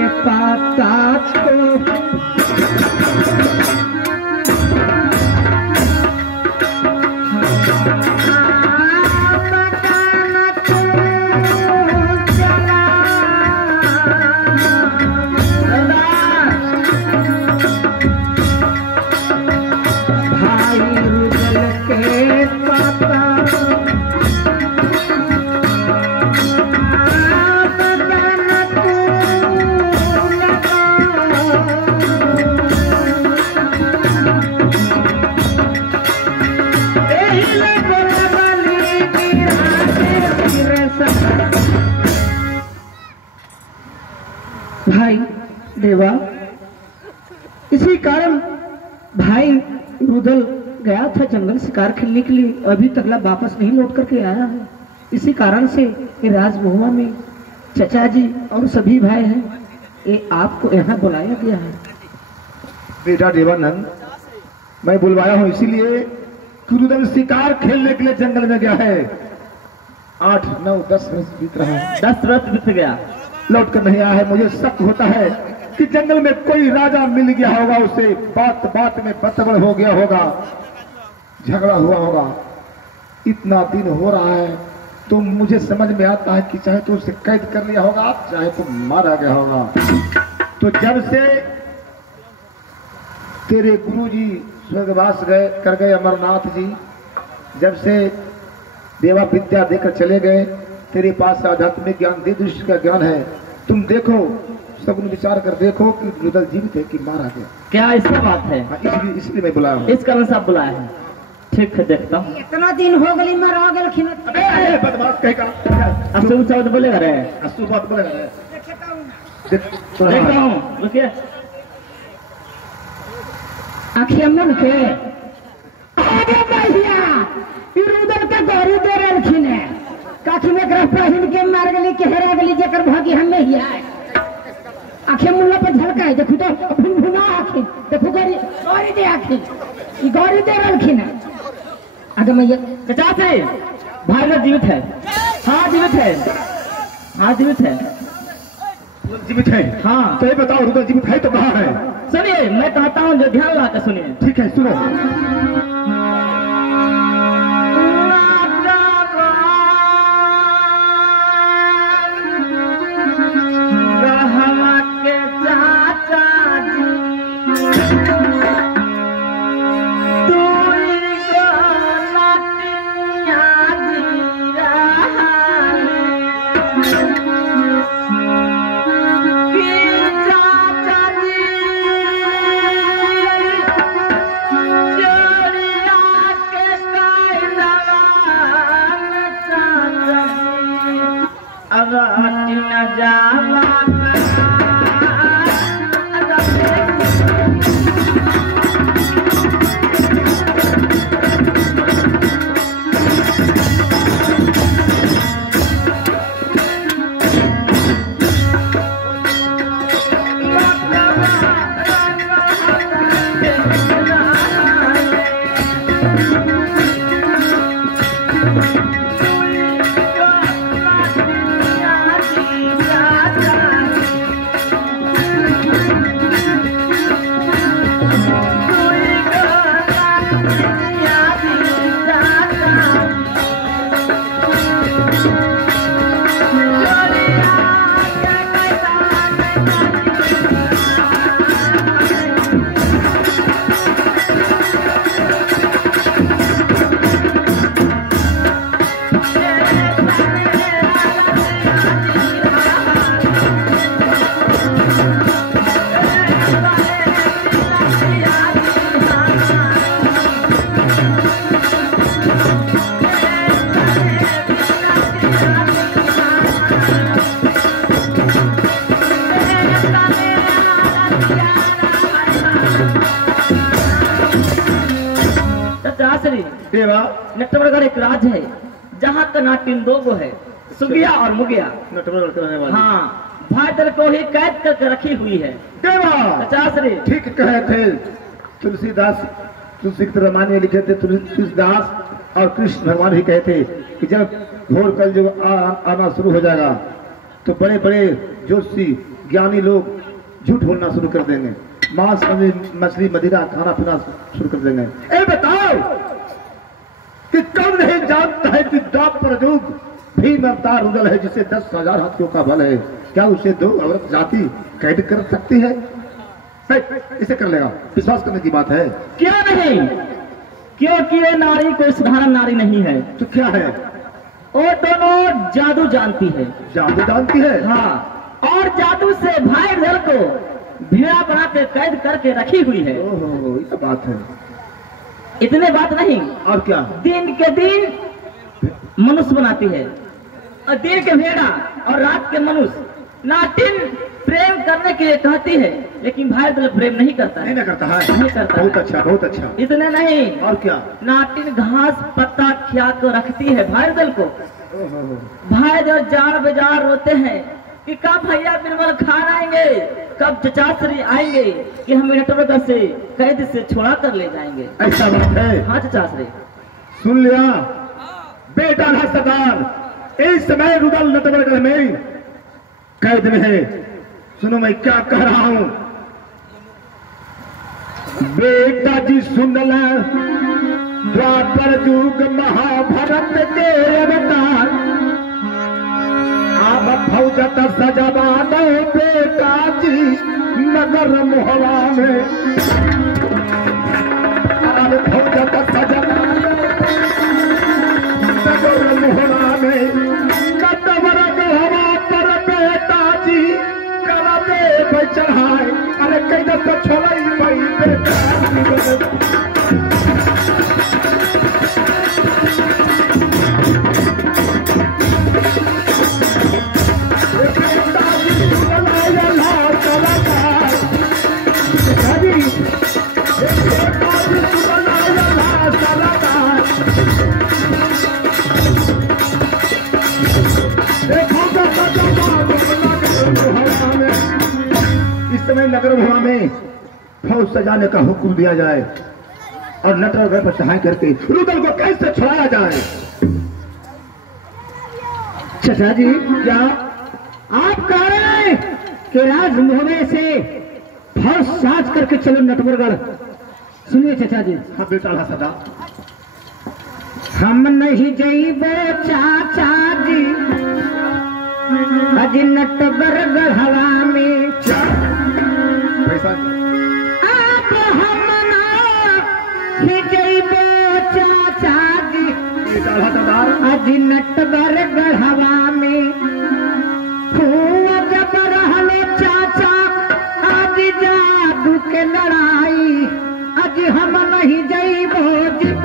के पाता को भाई देवा, इसी कारण भाई रुदल गया था जंगल शिकार खेलने के लिए, अभी तकला वापस नहीं लौट करके आया है। इसी कारण से ये राजमहुआ में चचा जी और सभी भाई हैं, ये आपको यहाँ बुलाया गया है। बेटा देवानंद, मैं बुलवाया हूँ इसीलिए कि रुदल शिकार खेलने के लिए जंगल में गया है। 8, 9, 10 वर्ष बीत रहा है, 10 वर्ष बीत गया, लौट कर नहीं आया है। मुझे शक होता है कि जंगल में कोई राजा मिल गया होगा, उसे बात बात में बतबड़ हो गया होगा, झगड़ा हुआ होगा। इतना दिन हो रहा है तो मुझे समझ में आता है कि चाहे तो उसे कैद कर लिया होगा, चाहे तो मारा गया होगा। तो जब से तेरे गुरुजी स्वर्गवास कर गए अमरनाथ जी, जब से देवा विद्या देकर चले गए, तेरे पास आध्यात्मिक ज्ञान दे दृष्टि का ज्ञान है। तुम देखो, सब विचार कर देखो कि रुदल जीवित है कि मारा गया। क्या ऐसा बात है? इसलिए मैं बुलाया हूँ। इस कारण से आप बुलाया है। ठीक है, देखता हूँ। इतना दिन हो गई मरा गए खिन। बदमाश कहेगा, अशुभ शब्द बोलेगा रे, अशुभ बात बोलेगा रे। देखता हूँ, रुकिए। आखिया मन के अरे भैया रुदल के गौरी दे रखिन है, काठी में ग्रह पहिन के मार गली के हेरा गली जेकर भागी हम नहीं आए। आखिर मुल्ला पर झलका है, देखो तो भुनभुना आखिर, देखो गौरी दे आखिर, ये गौरी दे रखिन है। आगे मैं ये चचा से भाई लोग जीवित है। हाँ जीवित है, हाँ जीवित है, जीवित है। हाँ तो ये बताओ रुदल जीवित है तो कहाँ है? सुनिए, मैं कहता हूँ, जो ध्यान लगा कर सुनिए। ठीक है, सुनो। नटवरगढ़ एक राज है जहाँ का नाटिन 2 गो है, सुगिया और मुगिया। नटवरगढ़ करने वाली। हाँ, भादर को ही कैद करके रखी हुई है। देवा ठीक कहे थे तुलसीदास, तुलसी के रामायण में लिखे थे तुलसीदास और कृष्ण भगवान ही कहते कि जब घोर कल जो आना शुरू हो जाएगा तो बड़े बड़े जोशी ज्ञानी लोग झूठ बोलना शुरू कर देंगे, मांस मछली मदिरा खाना पीना शुरू कर देंगे। ए बताओ कि कौन नहीं जानता है कि डाक पर युग भीम अवतार रुदल है जिसे 10,000 हाथियों का बल है, क्या उसे 2 औरत जाति कैद कर सकती है? इसे कर लेगा, विश्वास करने की बात है। क्यों नहीं? क्योंकि ये नारी कोई साधारण नारी नहीं है। तो क्या है? वो दोनों जादू जानती है। जादू जानती है? हाँ, और जादू से भाई रुदल को भेड़ा बना के कैद करके रखी हुई है। ओहो, ये बात है। इतने बात नहीं, और क्या? दिन के दिन मनुष्य बनाती है, और दिन के भेड़ा और रात के मनुष्य। नाटिन प्रेम करने के लिए कहती है, लेकिन भाई रुदल प्रेम नहीं करता है। नहीं करता है? नहीं करता। बहुत अच्छा, बहुत अच्छा। इतने नहीं, और क्या? नाटिन घास पत्ता खिला कर रखती है भाई रुदल को। ओहो, भाई जो जार बाजार रोते हैं कि कब भैया बिरबल खान आएंगे, कब चचाश्री आएंगे कि हमें नेटवर्क से कैद से छोड़ा कर ले जाएंगे। ऐसा बात है? हाँ चचाश्री। सुन लिया बेटा ना सरदार, इस समय रुदल नटवरगढ़ में कैद में है। सुनो मैं क्या कह रहा हूं। बेटा जी सुन ला, द्वापर युग महाभारत के अवतार, अब फौजत सजवा दो बेटा जी नगर मोहल्ला में, अब फौजत सजवा नगर मोहल्ला में, नटवरगढ़वा पर बेटा जी करा दे चढ़ाए, अरे कैद से छोड़ई पई बेटा। इस समय नगर भवा में फौज सजाने का हुक्म दिया जाए और नटवरगढ़ पर सहाय करके रुदल को कैसे छुड़ाया जाए। चचा जी, क्या आप कह रहे हैं कि राजमहल से फौज साज करके चलो नटवरगढ़? सुनिए चचा जी। हाँ बेटा ना सदा, हम नहीं जइबो चाचा जी अज नटवरगढ़ हवा में, पैसा आप हम नहीं जइबो चाचा जी बेटा ना सरदार, अज नटवरगढ़ हवा में, फूआ जब रहले चाचा आज जादू के लड़ाई, आज हम नहीं जइबो जी।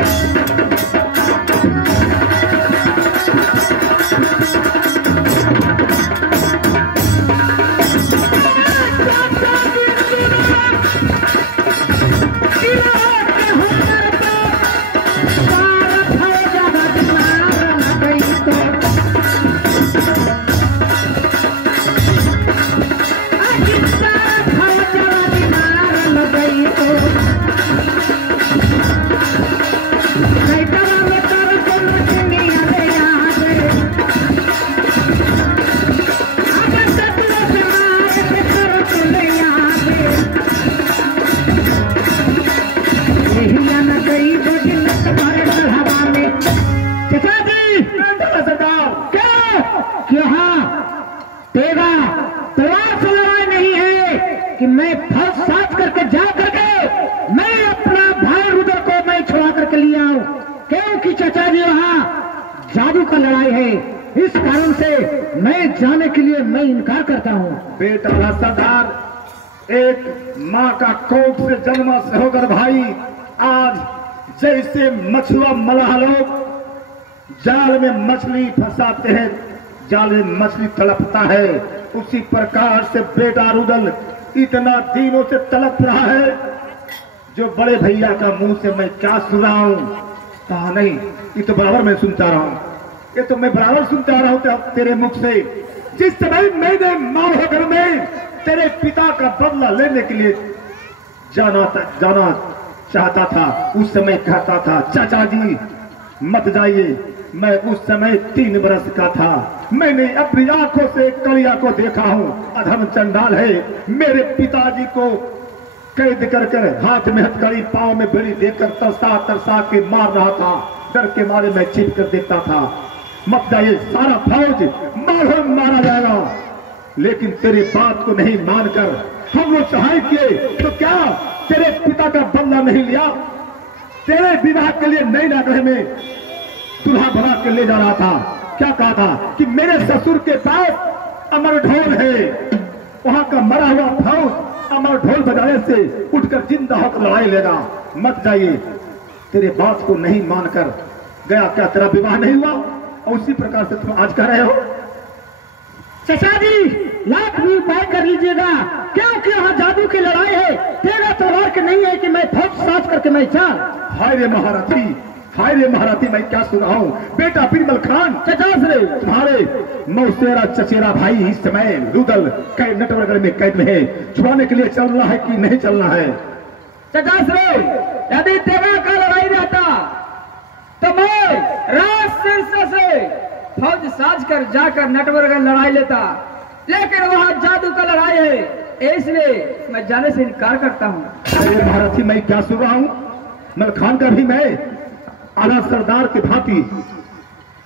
कि मैं फौज साथ करके जा करके मैं अपना भाई रुदल को मैं छुड़ा करके लिया हूं, क्योंकि चचा जी वहां जादू का लड़ाई है, इस कारण से मैं जाने के लिए मैं इनकार करता हूं। बेटा ना सरदार, एक माँ का कोख से जन्मा से होकर भाई आज जैसे मछुआ मलाह लोग जाल में मछली फंसाते हैं, जाल में मछली तड़पता है, उसी प्रकार से बेटा रुदल इतना दिनों से तड़प रहा है। जो बड़े भैया का मुंह से मैं क्या सुन रहा हूं, कहा नहीं, ये तो बराबर मैं सुनता रहा हूं, ये तो मैं बराबर सुनता रहा हूं तेरे मुख से। जिस समय मैंने माधोगढ़ में तेरे पिता का बदला लेने के लिए जाना चाहता था, उस समय कहता था चाचा जी मत जाइए, मैं उस समय 3 बरस का था। मैंने अपनी आंखों से कलिया को देखा हूँ। अधर्म चंडाल है, मेरे पिताजी को कैद कर कर हाथ में हथकड़ी पांव में बेड़ी देकर तरसा तरसा के मार रहा था। डर के मारे मैं छिप कर देखता था, मत जाइए सारा फौज मारो मारा जाएगा। लेकिन तेरी बात को नहीं मानकर हम लोग चढ़ाई किए तो क्या तेरे पिता का बदला नहीं लिया? तेरे विवाह के लिए नई नगर में दूल्हा बना के ले जा रहा था। क्या कहा था कि मेरे ससुर के पास अमर ढोल है, वहां का मरा हुआ फौज अमर ढोल बजाने से उठकर जिंदा होकर लड़ाई लेगा। मत जाइए। तेरे बात को नहीं मानकर गया, क्या तेरा विवाह नहीं हुआ? और उसी प्रकार से तुम आज कह रहे हो? चचा जी, लाख भी उपाय कर लीजिएगा, क्योंकि यहाँ जादू की लड़ाई है। तेरा तलवार के नहीं है कि मैं फौज साज करके मैं चाल। हाय रे महारथी, हाय रे महारथी, मैं क्या सुना हूँ? बेटा बिरबल खान चचा से तुम्हारे मौसेरा चचेरा भाई इस समय रुदल कैद नटवरगढ़ में कैद में है। छुड़ाने के लिए चलना है कि नहीं चलना है? चचा से यदि तेरा का लड़ाई रहता तो मैं रात से फौज साज कर जाकर नटवरगढ़ लड़ाई लेता, लेकिन वहाँ जादू का लड़ाई है, इसलिए मैं जाने से इनकार करता हूँ। अरे महारथी, मैं क्या सुन रहा हूँ? मल खान का भी मैं आला सरदार के भांति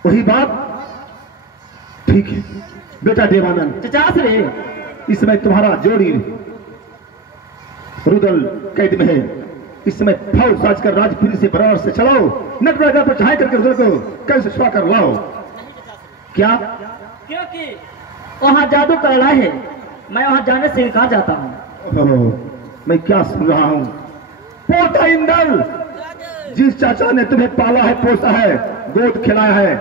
वही बात। ठीक है बेटा देवानंद, चचा से इस समय तुम्हारा जोड़ी रुदल कैद में है। इस समय फौज साज कर राजपुरी से बराबर से चलाओ, नटवरगढ़ पर चढ़ाई करके रुदल को कैसे छुपा कर लाओ। क्या? क्योंकि वहाँ जादू का लड़ाई है, मैं वहाँ जाने से इनकार जाता हूँ। मैं क्या सुन रहा हूँ? पोता इंदल, जिस चाचा ने तुम्हें पाला है, पोसा है, गोद खिलाया है,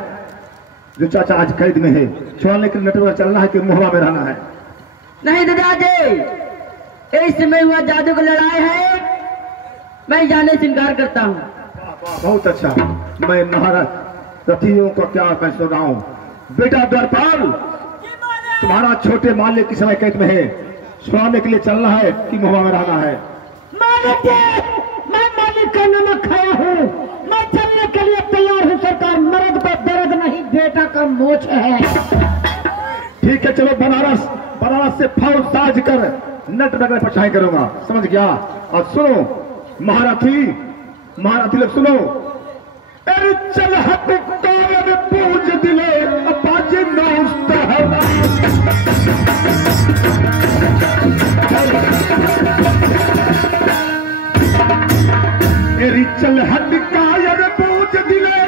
जो चाचा आज कैद में है, छुड़ाने के लिए नटवरगढ़ चलना है कि मुहवा में रहना है? नहीं दादाजी, इस समय हुआ जादू की लड़ाई है, मैं जाने से इनकार करता हूँ। बहुत अच्छा। मैं महाराज रथियों को क्या मैं सुन रहा हूँ? बेटा द्वारपाल, तुम्हारा छोटे माल्य किस समय कैद में है, छुड़ाने के लिए चलना है कि मुहवा में रहना है? मालिक, मैं मालिक का नमक खाया हूँ, मैं चलने के लिए तैयार हूँ सरकार। मर्द को दर्द नहीं, बेटा का मोच है। ठीक है, चलो बनारस, बनारस से फौज साज कर नटवरगढ़ पर चढ़ाई करूंगा, समझ गया? और सुनो महारथी, महारथी लोग सुनो। अरे चल हट तोर पूज दिले अपाज नौस्त हवा, अरे चल हट कायर पूज दिले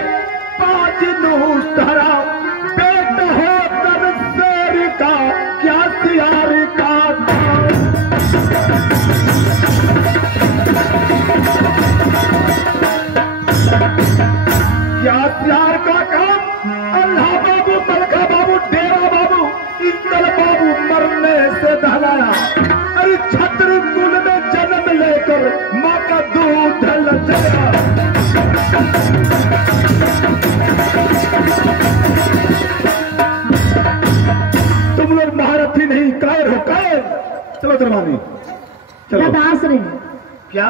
पाज नौस्त हरा, बेटा हो कर शेर का क्या सियार का। क्या प्यार का काम? अल्लाह बाबू, मलका बाबू, डेरा बाबू, इंदल बाबू मरने से दहलाया। अरे छत्र कुल में जन्म लेकर माँ का दूध लचया। तुम लोग महारथी नहीं, कायर हो कायर। चलो दरबानी, चलो। क्या?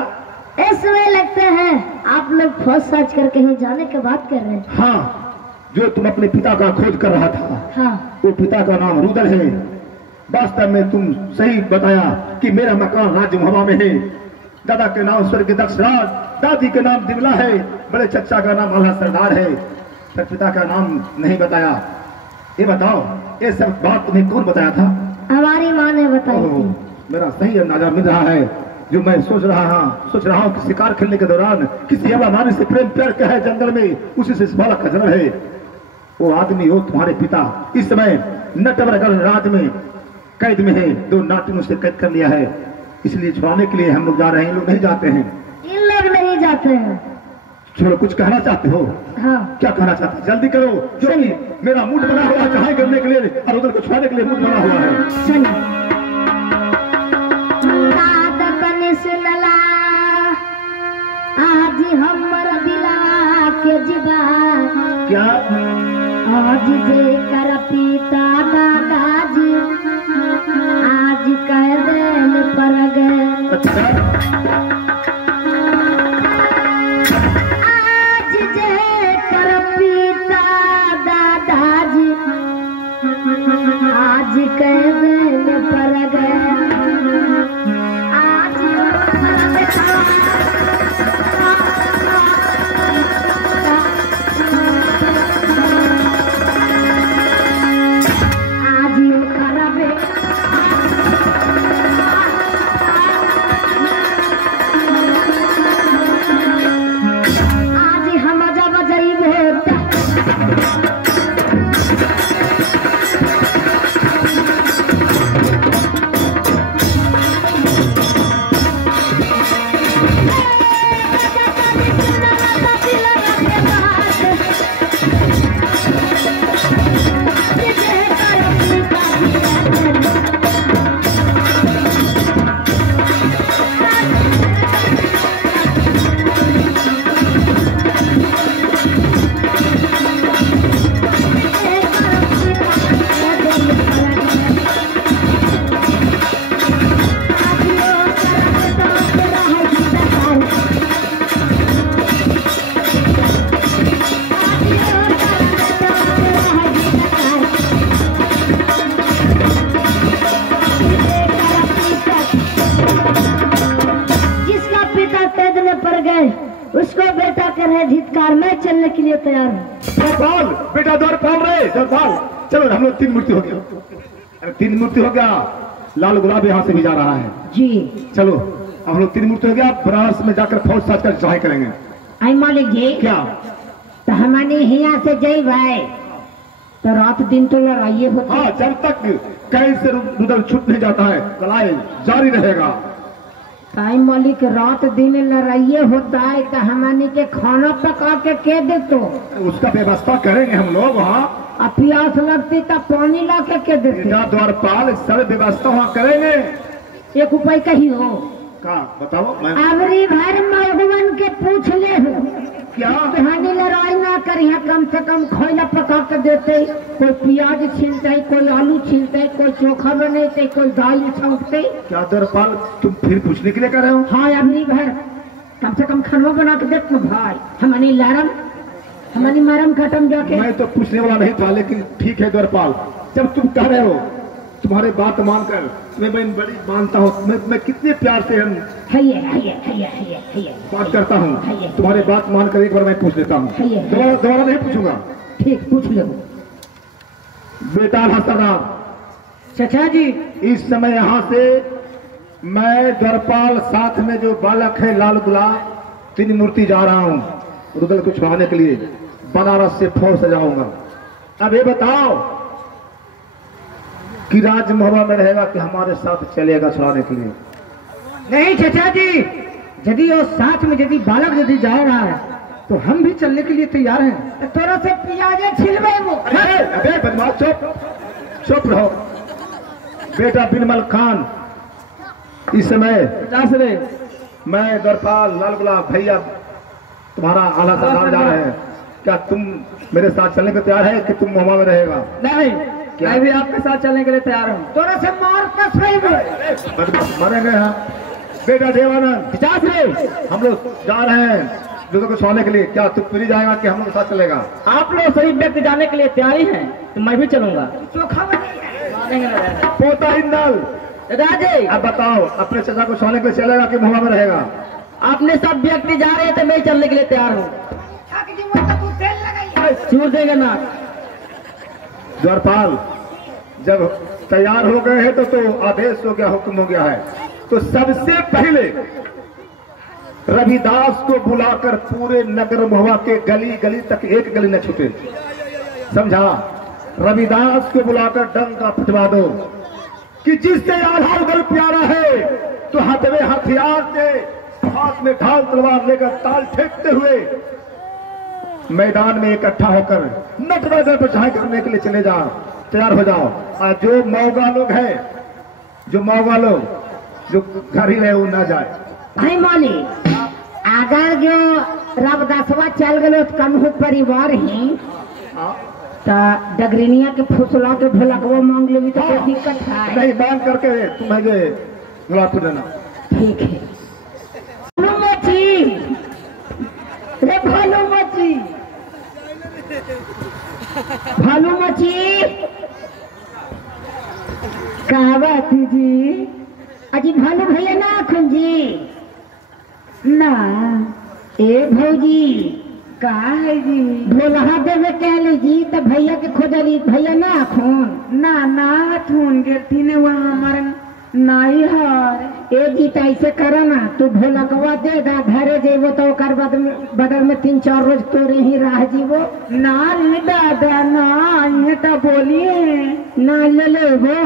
ऐसे लगते हैं आप लोग फौज साज कर कहीं जाने की बात कर रहे हैं। हाँ, जो तुम अपने पिता का खोज कर रहा था, हाँ, वो पिता का नाम रुदल है। वास्तव में तुम सही बताया कि मेरा मकान राज्य मुहवा में है। दादा के नाम स्वर्गीय दक्षराज, दादी के नाम दिमला है, बड़े चचा का नाम आला सरदार है, पर पिता का नाम नहीं बताया। ये बताओ, ये सब बात तुम्हें कौन बताया था? हमारी माँ ने बताई थी। मेरा सही अंदाजा मिल रहा है। जो मैं सोच रहा हूँ कि शिकार खेलने के दौरान किसी अबला नारी से प्रेम प्यार का है जंगल में, उसी से इस बालक का जन्म है। वो आदमी हो तुम्हारे पिता, इस समय नटवरगढ़ राज में कैद में है। 2 नाटिनों से कैद कर लिया है, इसलिए छुड़ाने के लिए हम लोग जा रहे हैं। इन लोग नहीं जाते हैं। इन लोग नहीं जाते हैं। छोड़ो, कुछ कहना चाहते हो? हाँ, क्या कहना चाहते हो? जल्दी करो, जो मेरा मूड बना हुआ है चढ़ाई करने के लिए और उधर को छुड़ाने के लिए मूड बना हुआ है। सुनिए। सुनला आज हमर दिला के जिबा, क्या? आज जे कर पिता दादाजी आज कैद पर गए। अच्छा, आज जे कर पिता में पड़ गए, उसको बेटा कर रहे धिक्कार, मैं चलने के लिए तैयार हूँ। द्वारपाल बेटा, द्वारपाल रे द्वारपाल, चलो हम लोग 3 मूर्ति हो गया। अरे 3 मूर्ति हो गया, लाल गुलाब यहाँ से भी जा रहा है जी। चलो हम लोग 3 मूर्ति हो गया, बनारस में जाकर फौज साज कर चढ़ाई करेंगे। आई मालिक जी, क्या तो हमारे यहाँ से जय भाई तो रात दिन तो लड़ाई होती है। हाँ, जब तक कैद से रुदल छूट नहीं जाता है लड़ाई जारी रहेगा। ताई मालिक रात दिन लड़ाई होता है तो हमारे के खाना पका के दे तो उसका व्यवस्था करेंगे हम लोग वहाँ। अब प्यास लगती तो पानी ला के देते। बेटा द्वारपाल सब व्यवस्था वहाँ करेंगे। एक उपाय कही हो का बताओ। मैं अबरी भर मगवन के पूछ ले हो क्या कहानी लड़ाई ना कर, यहाँ कम से कम खोला पका कर देते, कोई प्याज छीलते, कोई आलू छीलते, कोई चोखा बनाते, कोई दाल छौंकते। क्या द्वारपाल तुम फिर पूछने के लिए कर रहे हो? हाँ अबरी भर कम से कम खाना बना के देख भाई, हमारी लड़म हमारी मरम खत्म जाके। मैं तो पूछने वाला नहीं था, लेकिन ठीक है द्वारपाल, जब तुम कह रहे हो तुम्हारे बात मानकर मैं बड़ी मानता हूँ। मैं कितने प्यार से हम बात करता हूँ, तुम्हारे बात मानकर एक बार मैं पूछ लेता हूँ, दोबारा नहीं पूछूंगा। ठीक पूछ लो बेटा हस्तदार चचा जी, इस समय यहाँ से मैं द्वारपाल साथ में जो बालक है लाल गुलाब 3 मूर्ति जा रहा हूँ रुदल को छुड़ाने के लिए, बनारस से फौज सजाऊंगा। अब ये बताओ कि राजमहल में रहेगा कि हमारे साथ चलेगा छुड़ाने के लिए? नहीं चचा जी, यदि वो साथ में यदि बालक यदि जा रहा है तो हम भी चलने के लिए तैयार हैं। थोड़ा से प्याजे छिलवे वो। अबे बदमाश, चुप रहो। बेटा बिनमल खान, इस समय मैं द्वारपाल लाल गुलाब भैया तुम्हारा आला सरदार जा रहे हैं, क्या तुम मेरे साथ चलने को तैयार है कि तुम मोहम्मद में रहेगा? नहीं, मैं भी आपके साथ चलने के लिए तैयार हूँ। थोड़ा से मार मरेंगे यहाँ। बेटा देवानंद, हम लोग जा रहे हैं लोगों को छुड़ाने के लिए, क्या तू फिर जाएगा कि हम लोग के साथ चलेगा? आप लोग सही व्यक्ति जाने के लिए तैयारी हैं तो मैं भी चलूंगा। पोता इंदल, राजे अब बताओ अपने चाचा को छुड़ाने के लिए चलेगा कि मोहम्मद में रहेगा? आपने सब व्यक्ति जा रहे हैं तो मैं चलने के लिए तैयार हूँ। चूर देगा ना। द्वारपाल जब तैयार हो गए हैं तो आदेश हो गया, हुक्म हो गया है, तो सबसे पहले रविदास को बुलाकर पूरे नगर महुआ के गली गली तक एक गली न छूटे, समझा? रविदास को बुलाकर डंका पिटवा दो कि जिससे आधार गल प्यारा है तो हथवे हथियार से हाथ में ढाल तलवार लेकर ताल फेंकते हुए मैदान में इकट्ठा होकर नटराजन पर चढ़ाई करने के लिए चले जाओ, तैयार हो जाओ। और जो मौगा लोग हैं, जो मौगा लोग जो घर ही रहे वो ना जाए। भाई माली, अगर जो रविदासवा चल गए तो कम हो परिवार ही तो डगरिनिया के फुसला के ढोलकवा मांग लेवी तो कोई दिक्कत है नहीं? मांग करके तुम्हें गुलाब तो देना। ठीक है। भानुमती, रे भानुमती, भानुमती, का बात जी? अजी भानु भैया ना खुंजी ना ए भौजी का है जी? ढोलहा देवे कहले जी तो भैया के खोजली, भैया ना खून ना ना थून गिरती ने वहाँ हमारे नाई हर। ए जी तो ऐसे करा ना, तू ढोलकवा दे दा, घरे जेबो तो ओकर बदल में 3-4 रोज तोरे ही रह जीवो। ना रे दादा ना, ये तो बोलिए ना ले वो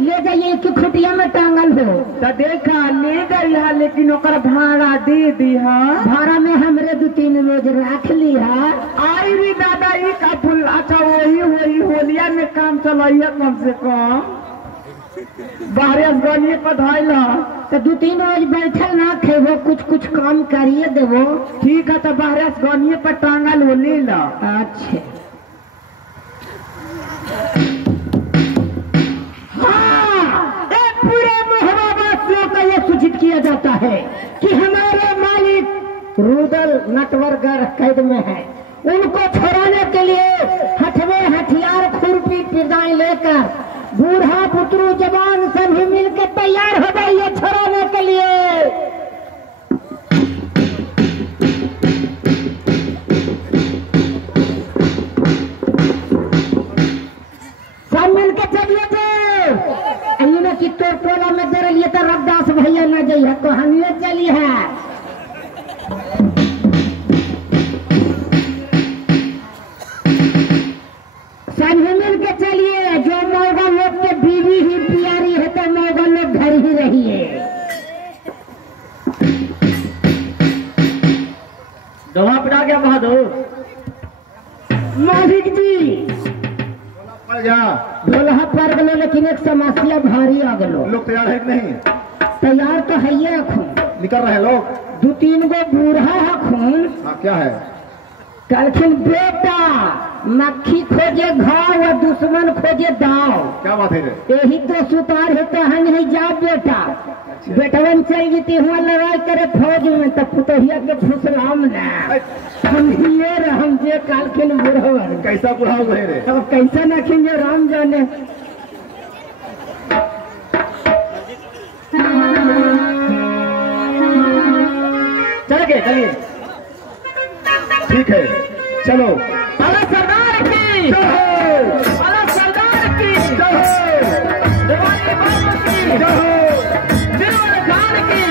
ले जाइए कि खुटिया में टांगल हो तो देखा ले गया, लेकिन ओकर भाड़ा दे दिया। भाड़ा में हमरे 2-3 रोज रख लिया। आई रे दादा ये का फुल। अच्छा वही होलिया में काम चलाइए कम से कम, बाहर गलिए पधाइल तो 2-3 रोज बैठल ना खेबो, कुछ काम करिए देवो। ठीक है, तो बाहर गलिए पर टांगल हो ले ला। अच्छा ये सूचित किया जाता है कि हमारे मालिक रुदल नटवरगर कैद में है, उनको छुड़ाने के लिए हथवे हथियार खुरपी पिदाई लेकर बूढ़ा पुत्रु जवान सभी मिलकर तैयार हो जाइए छुड़ाने के लिए। कहानियां चली है। सभी मिल के चलिए, जो मौगा लोग के बीवी ही प्यारी है तो मौगा लोग घर ही रहिए। दवा पिटा गया बहादुर। मालिक जी पड़ गया। ढोलहा पड़ गलो, लेकिन एक समस्या भारी आ गलो। लोग तैयार है कि नहीं? तैयार तो है ये खून, निकल रहे हैं लोग। 2-3 गो बूढ़ा है खून। हाँ क्या है? कहलखिन बेटा मक्खी खोजे घाव और दुश्मन खोजे दाव। क्या बात है रे? यही तो सुतार है तो हम नहीं जा बेटा। बेटवन चल जीती हुआ लड़ाई करे फौज में, तब पुतहिया के फुसलाम ना हम ये रहम जे कालखिन बुढ़वन। कैसा बुढ़ा हुआ है रे? अब कैसा नखिन जे राम जाने। चलिए ठीक है चलो। अरे सरदार की जय हो! अरे सरदार की जय हो! दिवाली बाबू की जय हो! दिलवर खान की